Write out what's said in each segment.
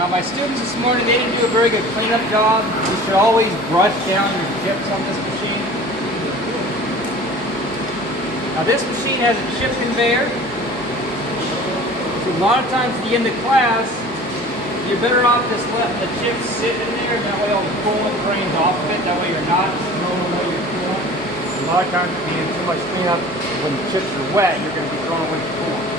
Now my students this morning, they didn't do a very good cleanup job. You should always brush down your chips on this machine. Now this machine has a chip conveyor. So a lot of times at the end of class, you're better off just letting the chips sit in there, and that way all the coolant drains off of it. That way you're not throwing away your coolant. A lot of times being too much cleanup, when the chips are wet, you're going to be throwing away the coolant.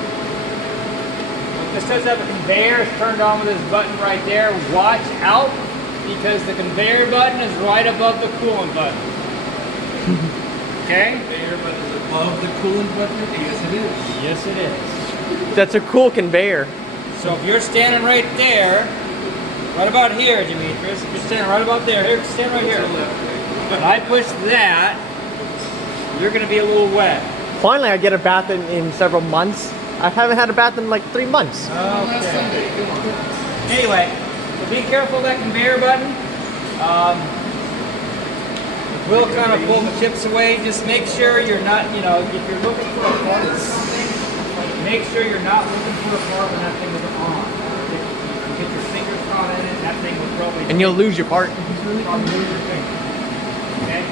This does have a conveyor. It's turned on with this button right there. Watch out, because the conveyor button is right above the coolant button. Okay? Conveyor button is above the coolant button? Yes, it is. Yes, it is. That's a cool conveyor. So if you're standing right there, right about here, Demetrius, if you're standing right about there, here, stand right here. When I push that, you're going to be a little wet. Finally, I get a bath in several months. I haven't had a bath in like 3 months. Last Sunday, come on. Anyway, so be careful of that conveyor button. It will kind of pull the chips away. Just make sure you're not, if you're looking for a part of something, make sure you're not looking for a part when that thing is on. If you get your fingers caught in it, that thing will probably... And you'll lose your part. You'll lose your finger. Okay?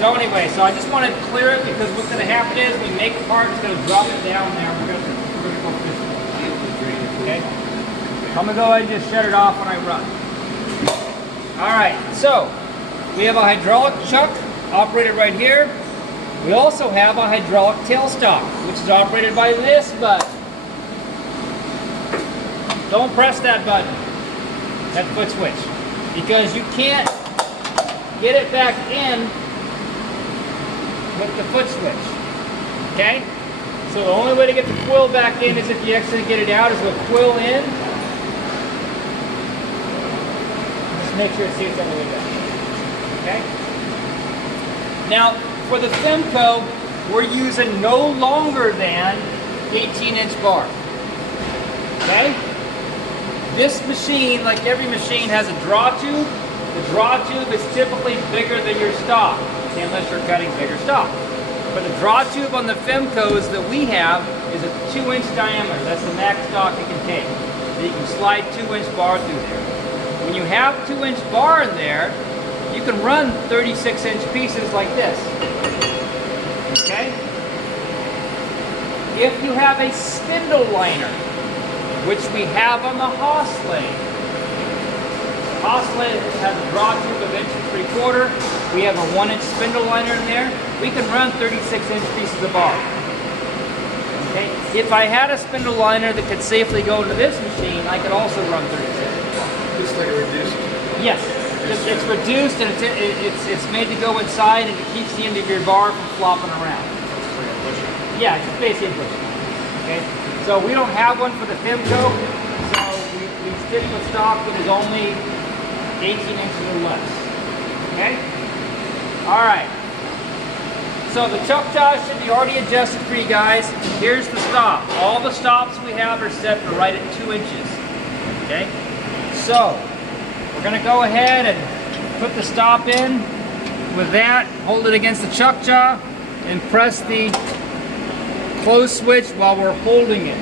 So anyway, so I just wanted to clear it, because what's going to happen is we make a part, it's going to drop it down there. We're going to go this way. Okay? I'm going to go ahead and just shut it off when I run. Alright, so we have a hydraulic chuck operated right here. We also have a hydraulic tailstock, which is operated by this button. Don't press that button, that foot switch, because you can't get it back in with the foot switch. Okay? So the only way to get the quill back in is if you actually get it out, is with quill in. Just make sure it's on the way back. Okay? Now, for the Femco, we're using no longer than 18-inch bar. Okay? This machine, like every machine, has a draw tube. The draw tube is typically bigger than your stock, unless you're cutting bigger stock. But the draw tube on the Femcos that we have is a 2-inch diameter. That's the max stock it can take. So you can slide 2-inch bar through there. When you have 2-inch bar in there, you can run 36-inch pieces like this. Okay? If you have a spindle liner, which we have on the Haas lathe, Haas-Led has a draw tube of 1.75 inches. We have a 1-inch spindle liner in there. We can run 36-inch pieces of bar. Okay. If I had a spindle liner that could safely go into this machine, I could also run 36-inch bar. Just like a reduced? Yes. It's reduced, and it's made to go inside, and it keeps the end of your bar from flopping around. Yeah, it's basically a bushing. Okay. So we don't have one for the Femco, so we stick with stock that is only 18 inches or less. Okay? Alright. So the chuck jaws should be already adjusted for you guys. Here's the stop. All the stops we have are set to right at 2 inches. Okay? So, we're going to go ahead and put the stop in. With that, hold it against the chuck jaw and press the close switch while we're holding it.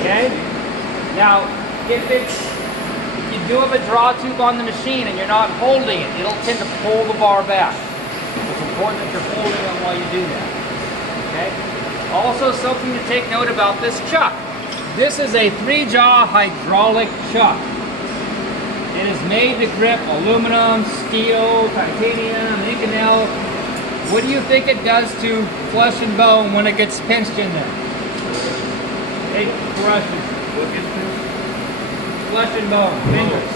Okay? Now, if you do have a draw tube on the machine and you're not holding it, it'll tend to pull the bar back. It's important that you're holding it while you do that. Okay? Also, something to take note about this chuck. This is a 3-jaw hydraulic chuck. It is made to grip aluminum, steel, titanium, Inconel. What do you think it does to flesh and bone when it gets pinched in there? It crushes. What gets pinched? Flesh and bone, fingers.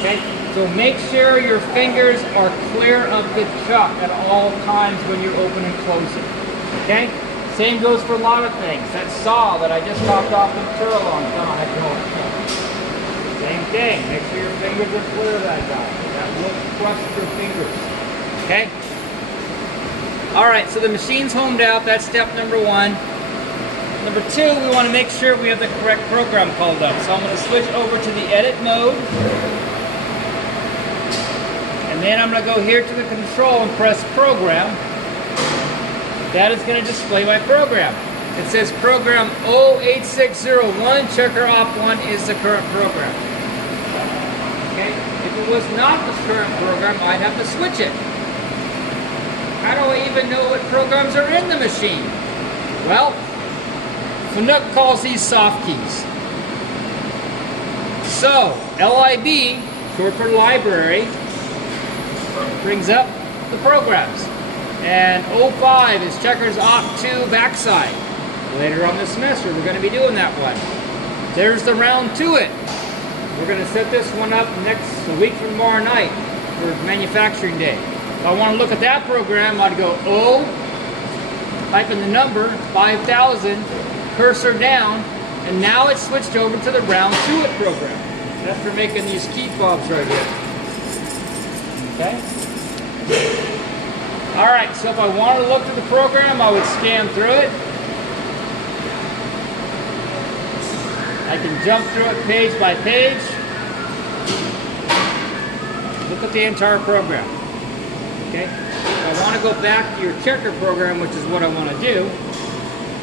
Okay? So make sure your fingers are clear of the chuck at all times when you're opening and closing. Okay? Same goes for a lot of things. That saw that I just topped off the material on, it's on a hydraulic chuck. Same thing. Make sure your fingers are clear of that guy. That will crush your fingers. Okay? Alright, so the machine's homed out. That's step number 1. Number 2, we want to make sure we have the correct program called up. So I'm going to switch over to the edit mode. And then I'm going to go here to the control and press program. That is going to display my program. It says program 08601, checker op 1 is the current program. Okay? If it was not the current program, I'd have to switch it. How do I even know what programs are in the machine? Well, Femco calls these soft keys. So, LIB, short for library, brings up the programs. And 05 is checkers op 2 backside. Later on this semester, we're going to be doing that one. There's the round to it. We're going to set this one up a week from tomorrow night for manufacturing day. If I want to look at that program, I'd go O, type in the number, 5000, cursor down, and now it's switched over to the round to it program. That's for making these key fobs right here. Okay? Alright, so if I wanted to look at the program, I would scan through it. I can jump through it page by page. Look at the entire program. Okay? If I want to go back to your checker program, which is what I want to do,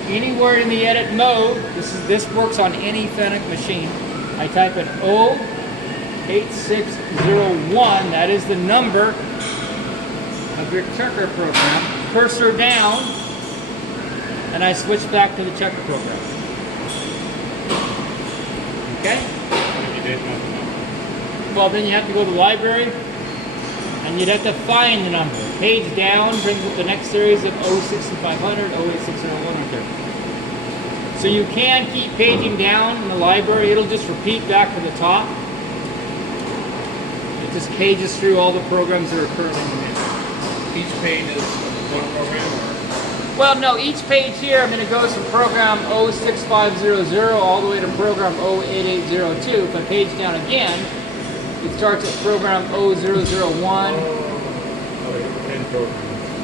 anywhere in the edit mode, this works on any Femco machine. I type in 08601, that is the number of your checker program, cursor down, and I switch back to the checker program. Okay? Well, then you have to go to the library, and you'd have to find the number. Page down brings up the next series of 06500, 08601 right there. So you can keep paging down in the library. It'll just repeat back to the top. It just pages through all the programs that are currently in it. Each page is one program? Well, no, each page here, it goes from program 06500 all the way to program 08802. If I page down again, it starts at program 0001. Okay, 10 programs.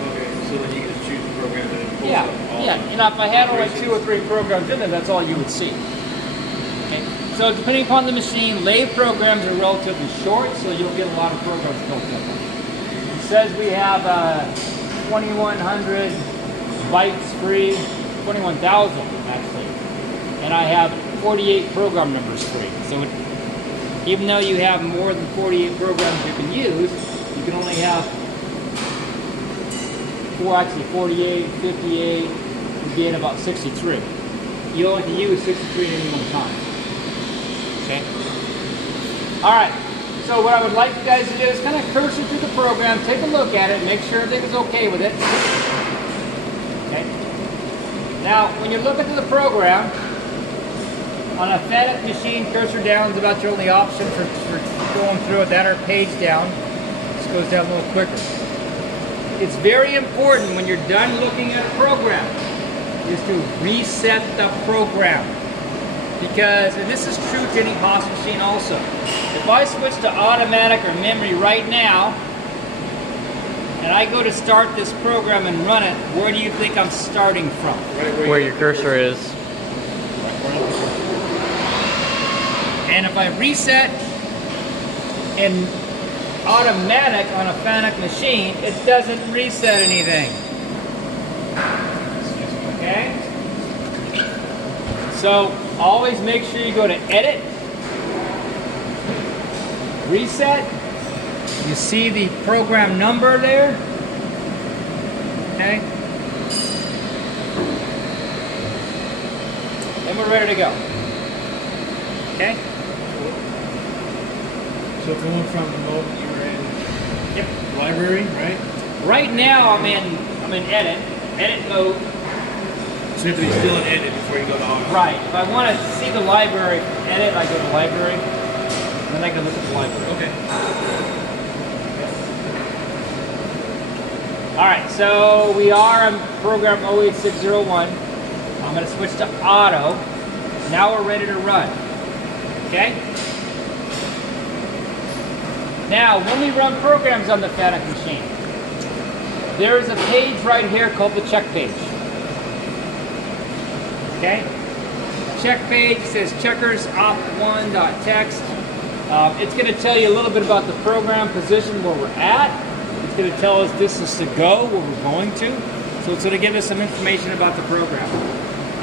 Okay, so then you can just choose the program and it pulls Yeah, up all yeah. the You know, if I had only 2 or 3 programs in there, that's all you would see. Okay. So depending upon the machine, lathe programs are relatively short, so you'll get a lot of programs built up. It says we have 2,100 bytes free, 21,000 actually, and I have 48 program numbers free. So even though you have more than 48 programs you can use, you can only have 48, 58, you gain about 63. You only can use 63 at any one time. Okay? Alright, so what I would like you guys to do is kind of cursor through the program, take a look at it, make sure everything is okay with it. Okay? Now, when you look into the program, on a Femco machine, cursor down is about your only option for going through it. That or page down. This goes down a little quicker. It's very important when you're done looking at a program is to reset the program. Because, and this is true to any POS machine also, if I switch to automatic or memory right now, and I go to start this program and run it, where do you think I'm starting from? Right Where your cursor is. And if I reset in automatic on a Femco machine, it doesn't reset anything. Okay? So always make sure you go to edit, reset. You see the program number there? Okay? And we're ready to go. Okay? So going from the mode you were in library, right? Right now I'm in edit mode. So you have to be still in edit before you go to auto. Right. If I want to see the library edit, I go to library. And then I can look at the library. Okay. Alright, so we are in program 08601. I'm going to switch to auto. Now we're ready to run. Okay? Now, when we run programs on the Femco machine, there is a page right here called the check page. Okay? Check page says checkers op1.txt. It's going to tell you a little bit about the program position where we're at. It's going to tell us this is to go, where we're going to. So it's going to give us some information about the program.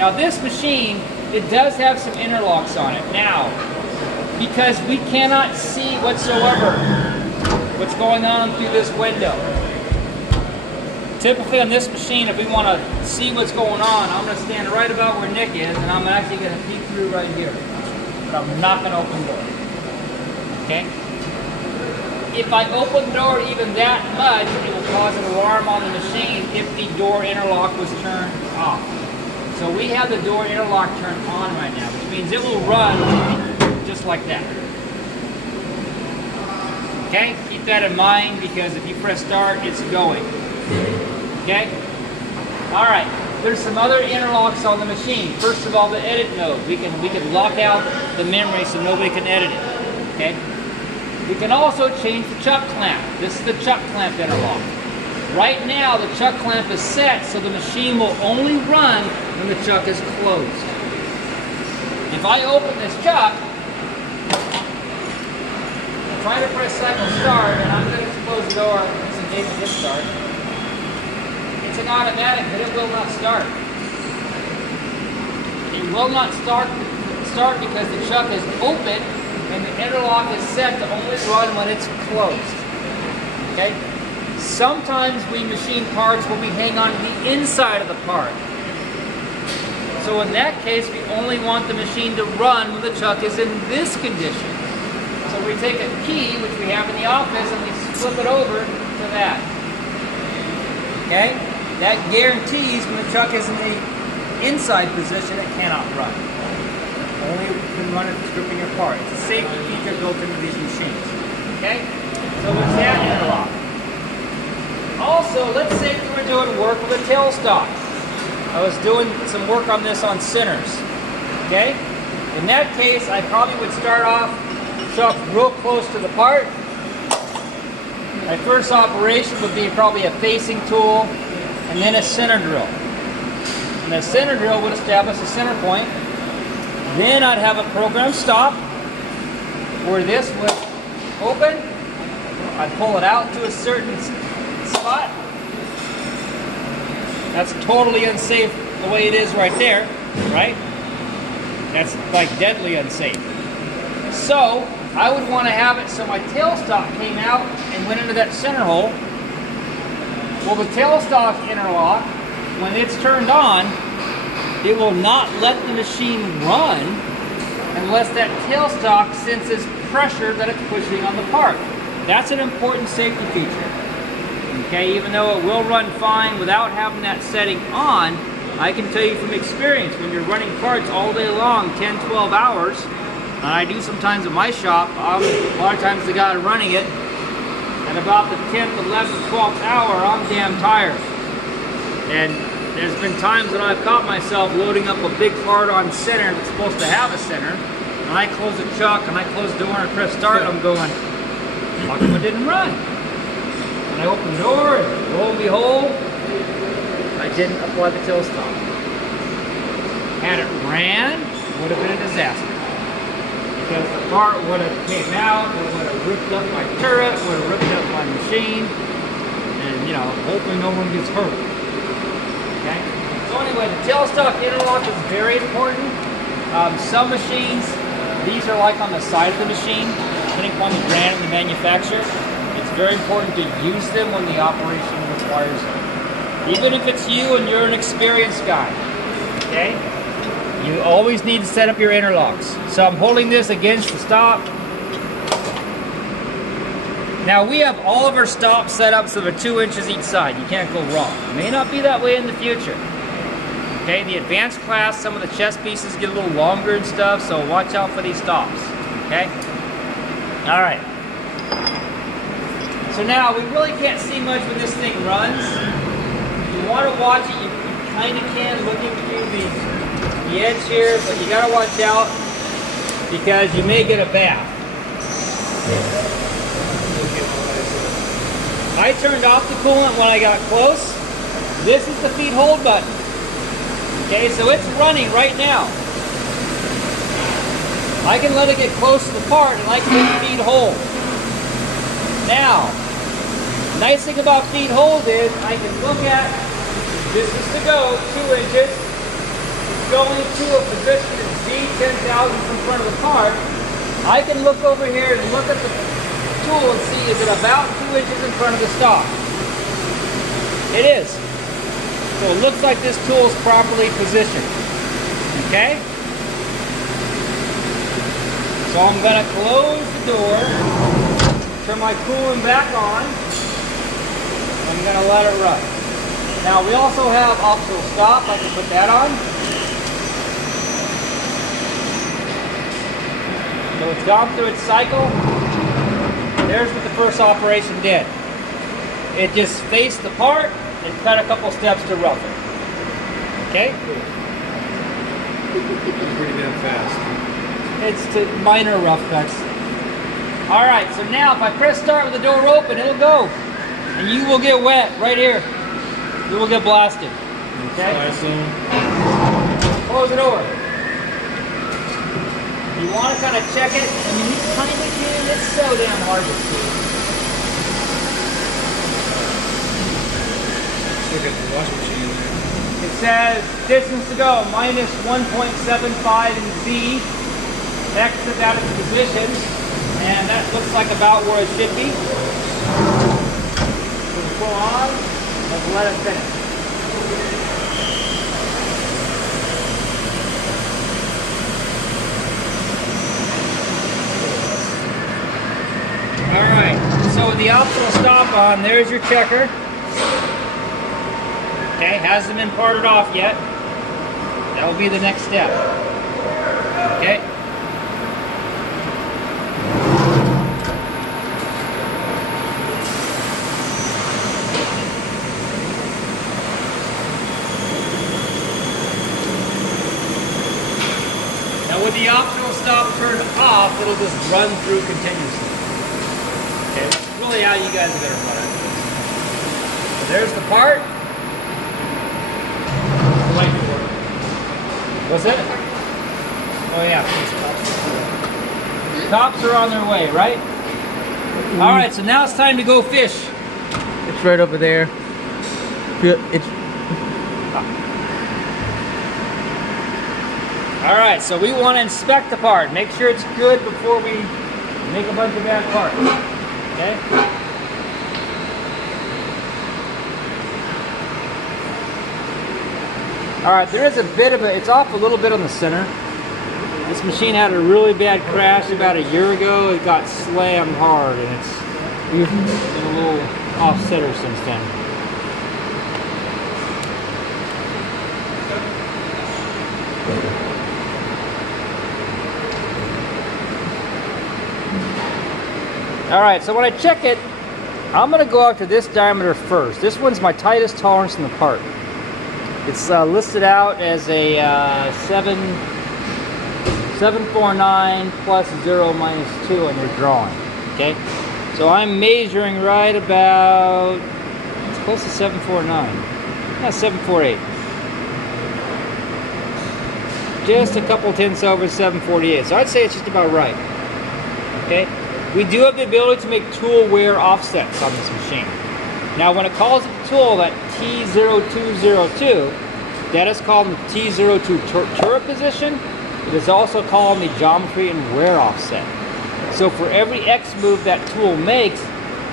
Now this machine, it does have some interlocks on it. Now, because we cannot see whatsoever what's going on through this window. Typically on this machine, if we want to see what's going on, I'm going to stand right about where Nick is, and I'm actually going to peek through right here. But I'm not going to open the door. Okay? If I open the door even that much, it will cause an alarm on the machine if the door interlock was turned off. So we have the door interlock turned on right now, which means it will run just like that. Okay? Keep that in mind, because if you press start, it's going. Okay? Alright, there's some other interlocks on the machine. First of all, the edit node. We can lock out the memory so nobody can edit it. Okay? We can also change the chuck clamp. This is the chuck clamp interlock. Right now, the chuck clamp is set so the machine will only run when the chuck is closed. If I open this chuck, try to press cycle start, and I'm going to close the door and maybe this start. It's an automatic, but it will not start. It will not start because the chuck is open and the interlock is set to only run when it's closed. Okay? Sometimes we machine parts where we hang on to the inside of the part. So in that case, we only want the machine to run when the chuck is in this condition. So we take a key, which we have in the office, and we flip it over to that. Okay? That guarantees when the chuck is in the inside position, it cannot run. Only can run it stripping apart. It's a safety feature built into these machines. Okay? So it's that interlock. Also, let's say we were doing work with a tailstock. I was doing some work on this on centers. Okay? In that case, I probably would start off chuck real close to the part. My first operation would be probably a facing tool and then a center drill. And the center drill would establish a center point. Then I'd have a program stop where this would open. I'd pull it out to a certain spot. That's totally unsafe the way it is right there, right? That's like deadly unsafe. So I would want to have it so my tailstock came out and went into that center hole. Well, the tailstock interlock, when it's turned on, it will not let the machine run unless that tailstock senses pressure that it's pushing on the part. That's an important safety feature. Okay, even though it will run fine without having that setting on, I can tell you from experience, when you're running parts all day long, 10, 12 hours, and I do sometimes at my shop, a lot of times the guy running it, at about the 10th, 11th, 12th hour, I'm damn tired. And there's been times that I've caught myself loading up a big part on center that's supposed to have a center, and I close the chuck, and I close the door, and I press start, and I'm going, how come it didn't run? And I open the door, and lo and behold, I didn't apply the tailstock. Had it ran, it would have been a disaster. Because the part would have came out, it would have ripped up my turret, would have ripped up my machine, and you know, hopefully no one gets hurt. Okay? So anyway, the tailstock interlock is very important. Some machines, these are like on the side of the machine, depending upon the brand and the manufacturer. It's very important to use them when the operation requires it. Even if it's you and you're an experienced guy, okay? You always need to set up your interlocks. So I'm holding this against the stop. Now we have all of our stops set up so they're 2 inches each side. You can't go wrong. It may not be that way in the future. Okay, the advanced class, some of the chest pieces get a little longer and stuff, so watch out for these stops. Okay? Alright. So now we really can't see much when this thing runs. If you want to watch it, you kind of can looking through the edge here, but you got to watch out because you may get a bath. I turned off the coolant when I got close. This is the feed hold button. Okay, so it's running right now. I can let it get close to the part and I can hit feed hold. Now, nice thing about feed hold is I can look at distance to go, 2 inches. going to a position at Z 10,000 in front of the part, I can look over here and look at the tool and see, is it about 2 inches in front of the stock? It is. So it looks like this tool is properly positioned. Okay? So I'm going to close the door, turn my coolant back on, I'm going to let it run. Now we also have optional stop, I can put that on. So it's gone through its cycle. There's what the first operation did. It just faced the part and cut a couple steps to rough it. Okay? Pretty damn fast. It's to minor rough cuts. Alright, so now if I press start with the door open, it'll go. And you will get wet right here. You will get blasted. Okay? Close the door. You want to kind of check it. I mean, you kind of can. It's so damn hard to see. Look at the washing machine there. It says distance to go minus 1.75 in Z. X is out of position, and that looks like about where it should be. We'll pull on, let's let it finish. Alright, so with the optional stop on, there's your checker. Okay, hasn't been parted off yet. That will be the next step. Okay. Now with the optional stop turned off, it'll just run through continuously. Okay, that's really how you guys are going to run it. So there's the part. What's it? Oh yeah, tops are on their way, right? All right, so now it's time to go fish. It's right over there. It's all right, so we want to inspect the part, make sure it's good before we make a bunch of bad parts. Okay. All right, there is a bit of it's off a little bit on the center. This machine had a really bad crash about a year ago. It got slammed hard, and it's been a little off-center since then. All right, so when I check it, I'm gonna go out to this diameter first. This one's my tightest tolerance in the part. It's listed out as a 749 plus 0 minus 2 on your drawing, okay? So I'm measuring right about, it's close to 749, not 748. Just a couple tenths over 748, so I'd say it's just about right, okay? We do have the ability to make tool wear offsets on this machine. Now when it calls the tool that T0202, that is called the T02 turret position. It is also called the geometry and wear offset. So for every X move that tool makes,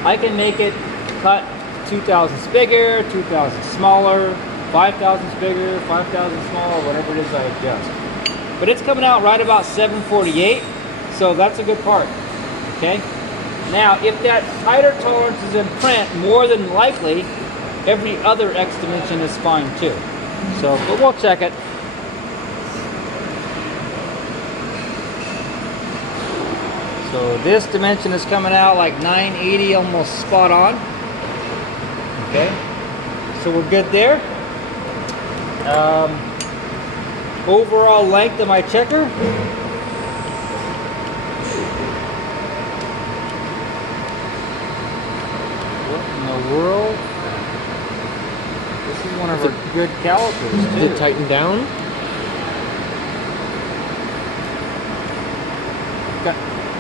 I can make it cut 2 thousandths bigger, 2 thousandths smaller, 5 thousandths bigger, 5 thousandths smaller, whatever it is I adjust. But it's coming out right about 748, so that's a good part, okay? Now, if that tighter tolerance is in print, more than likely, every other X dimension is fine too. So, but we'll check it. So this dimension is coming out like 980, almost spot on. Okay, so we're good there. Overall length of my checker. What in the world? This is one of our good calipers too. Is it tightened down?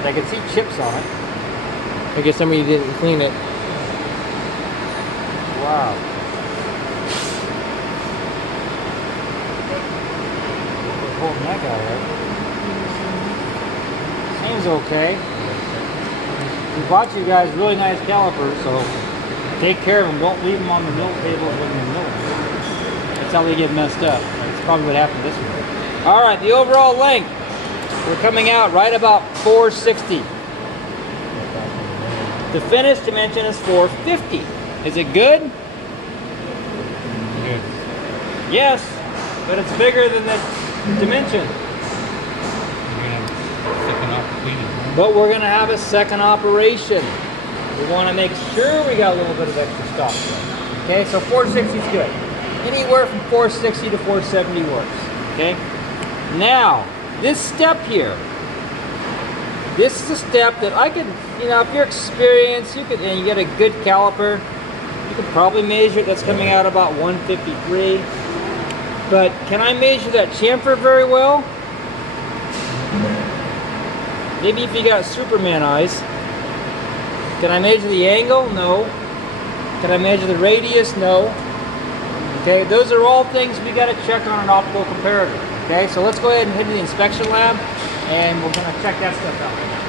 I can see chips on it. I guess somebody didn't clean it. Wow. holding that guy right. Seems okay. We bought you guys really nice calipers, so take care of them. Don't leave them on the mill tables when you're milling. That's how they get messed up. That's probably what happened this one. All right, the overall length, we're coming out right about 460. The finished dimension is 450. Is it good? Good. Yes, but it's bigger than the dimension. But we're going to have a second operation. We want to make sure we got a little bit of extra stock. Okay, so 460 is good. Anywhere from 460 to 470 works. Okay. Now, this step here. This is a step that I could, if you're experienced, and you get a good caliper, you could probably measure it. That's coming out about 153. But can I measure that chamfer very well? Maybe if you got Superman eyes. Can I measure the angle? No. Can I measure the radius? No. Okay, those are all things we got to check on an optical comparator. Okay, so let's go ahead and head to the inspection lab, and we're going to check that stuff out.